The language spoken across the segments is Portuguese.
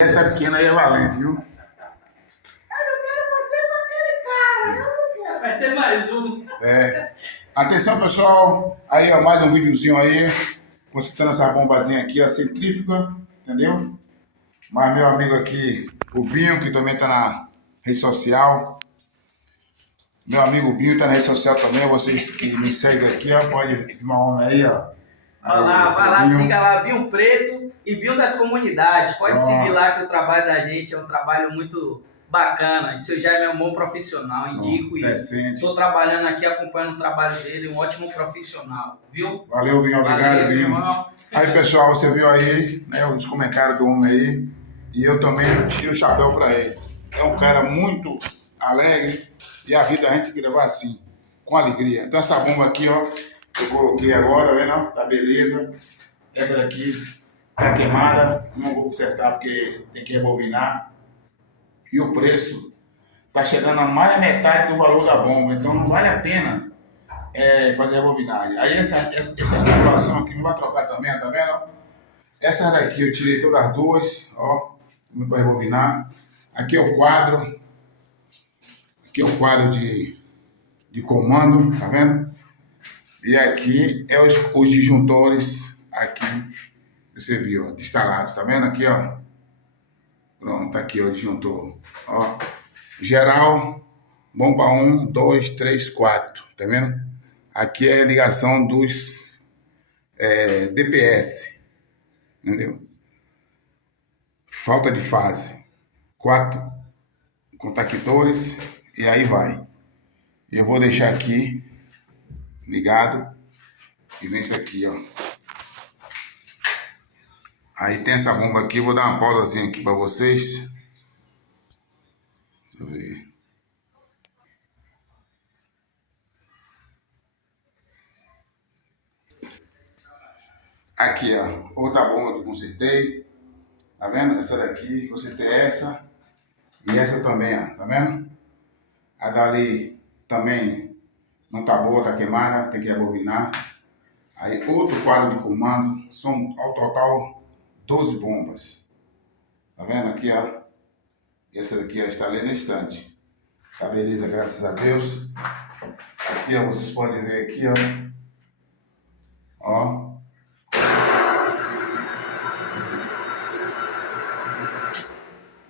Essa pequena aí é valente, viu? Eu não quero você com aquele cara, eu não quero. Vai ser mais um. Atenção, pessoal. Aí, ó, mais um videozinho aí. Consultando essa bombazinha aqui, a centrífuga, entendeu? Mas meu amigo aqui, o Binho, que também tá na rede social. Meu amigo Binho tá na rede social também. Vocês que me seguem aqui, ó, pode filmar um homem aí, ó. Vai lá, siga lá, Binho Preto e Binho das Comunidades. Pode seguir lá que o trabalho da gente é um trabalho muito bacana. Esse seu Jaime é um bom profissional, indico isso. Estou trabalhando aqui, acompanhando o trabalho dele, um ótimo profissional, viu? Valeu, Binho, obrigado, Binho. Aí, pessoal, você viu aí, né, os comentários do homem aí, e eu também tiro o chapéu para ele. É um cara muito alegre e a vida a gente tem que levar assim, com alegria. Então essa bomba aqui, ó, eu coloquei agora, tá vendo? Tá beleza. Essa daqui tá queimada, não vou consertar porque tem que rebobinar. E o preço tá chegando a mais da metade do valor da bomba, então não vale a pena fazer rebobinagem. Aí essa tubulação aqui não vai trocar também, tá vendo? Essa daqui eu tirei todas as duas, ó, para rebobinar. Aqui é o quadro, de comando, tá vendo? E aqui é os disjuntores, aqui, você viu, ó, instalados, tá vendo? Aqui, ó, pronto, tá aqui, ó, o disjuntor, ó, geral, bomba 1, 2, 3, 4, tá vendo? Aqui é a ligação dos DPS, entendeu? Falta de fase, 4 contactores e aí vai. Eu vou deixar aqui ligado e vem isso aqui, ó. Aí tem essa bomba aqui, vou dar uma pausazinha aqui para vocês. Deixa eu ver. Aqui, ó, outra bomba que eu consertei. Tá vendo? Essa daqui, consertei essa e essa também, ó, tá vendo? A dali também não tá boa, tá queimada, tem que rebobinar. Aí outro quadro de comando, são ao total 12 bombas. Tá vendo aqui, ó? Essa daqui, ó, está ali na estante. Tá beleza, graças a Deus. Aqui, ó, vocês podem ver aqui, ó. Ó.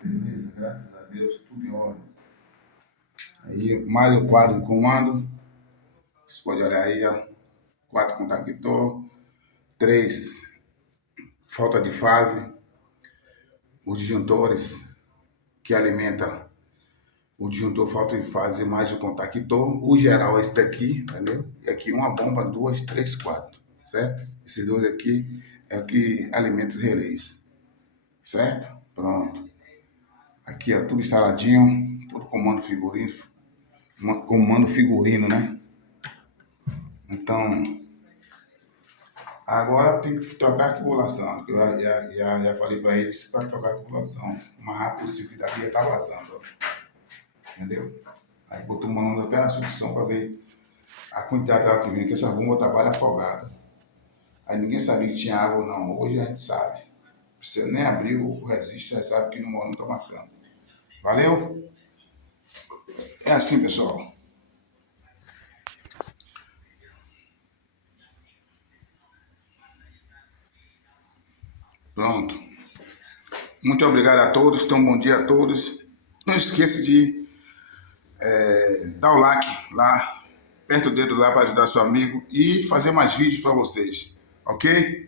Beleza, graças a Deus, tudo em ordem. Aí, mais o quadro de comando. Vocês podem olhar aí, ó. 4 contactor, 3 falta de fase, os disjuntores que alimenta o disjuntor falta de fase mais o contactor, o geral é esse daqui, entendeu? E aqui uma bomba, 2, 3, 4, certo? Esses dois aqui é o que alimenta os relés, certo? Pronto. Aqui ó, tudo instaladinho, tudo comando figurino, né? Então, agora tem que trocar a tubulação. Eu já falei para eles para trocar a tubulação. O mais rápido possível, que daqui já tá vazando. Ó. Entendeu? Aí botou mandando até na solução para ver a quantidade de água que vem, que essa bomba trabalha afogada. Aí ninguém sabia que tinha água ou não. Hoje a gente sabe. Você nem abriu o registro, já sabe que não está marcando. Valeu? É assim, pessoal. Pronto. Muito obrigado a todos. Então, bom dia a todos. Não esqueça de dar o like lá, aperta o dedo lá para ajudar seu amigo e fazer mais vídeos para vocês. Ok?